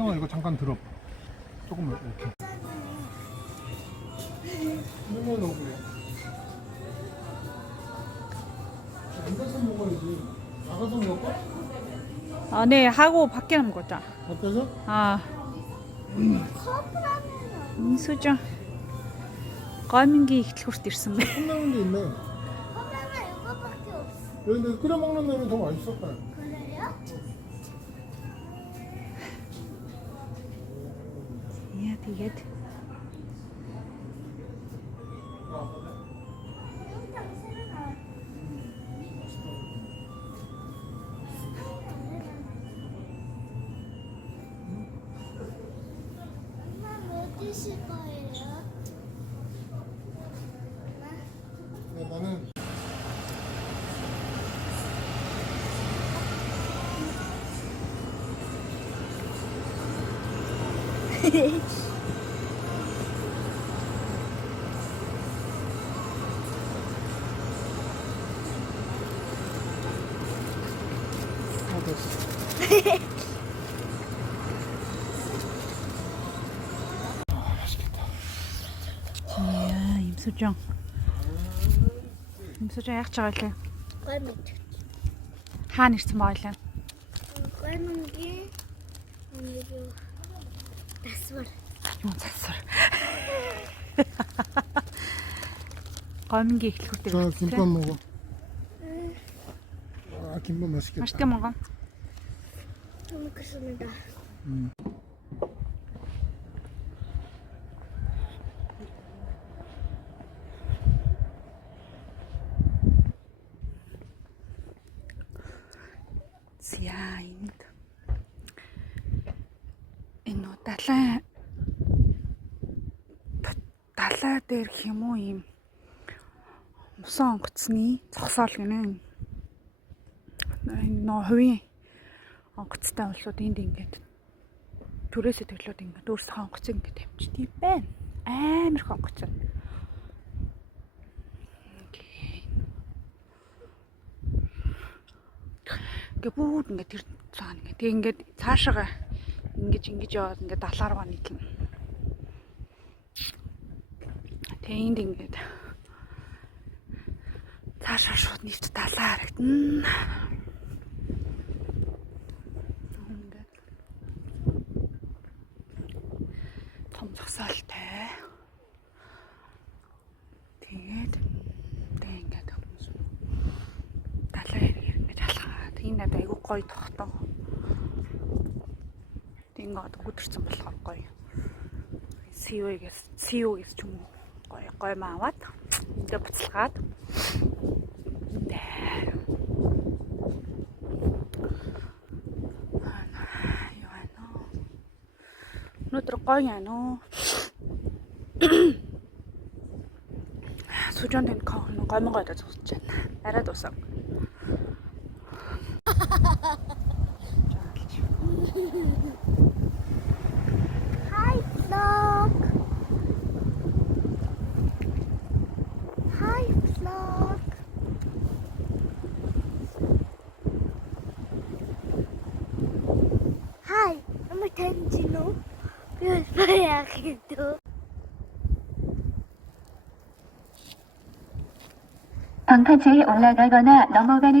수영아 이거 잠깐 들어. 조금만 이렇게. 이거 넣어 그래. 앉아서 먹어야지. 나가서 먹을까? 아, 네, 하고 밖에 먹자. 어때서? 아. 수정. 과민기 ихтлгүүрт ирсэн бэ. 컵라면도 있네. 컵라면 이거밖에 없어. 근데 끓여 먹는 라면 더 맛있었다. 그래요? Яа тэгээд 엄마 뭐 드실 거예요? 나는 яа, имсүжэн. Имсүжэн яг ч байгаа лээ. 꼴미트. Хаана ирсэн байгаа лээ. 꼴문기 그리고 다스월. Юу засвар. 과민기 ихтлгүүрт 자 ирсэн. 김밥 먹어. 아 김밥 맛있겠다. 맛있게 먹어. 잘 먹겠습니다. За энд энэ далай дээр хэм үү юм усан онгоцны зогсоол гинэ. Энэ нөө хувийн онгоцтой улсууд энд ингээд төрөөсөө төрлөөд ингээд өөрсдөө онгоцыг ингээд тавьчихдий байна. Амар их онгоц. Ингээ бүгд ингээ тэр цаана ингээ тэг ингээд цаашаага ингэж яваад ингээ далаа руугаа нийтэн. Тэг энд ингээд цаашаа шууд нийт далаа харагдана. Ингээд том зогсоолтой. Тэгээд ингээд далаа ингээд алхаад энэ надад айгүй гоё тогтоо. Ингээд өдөрцөн болохоор гоё. CU-гээс ч юм уу гоё мааваад ингээд буцалгаад өнөөдөр гоё яана уу? Сүжэн тэн гомгойд зогсож байна. Арай дуусаа. Hi vlog. Hi vlog. Hi, I'm a Tangino. Good for you. 방파제에 올라가거나 넘어가는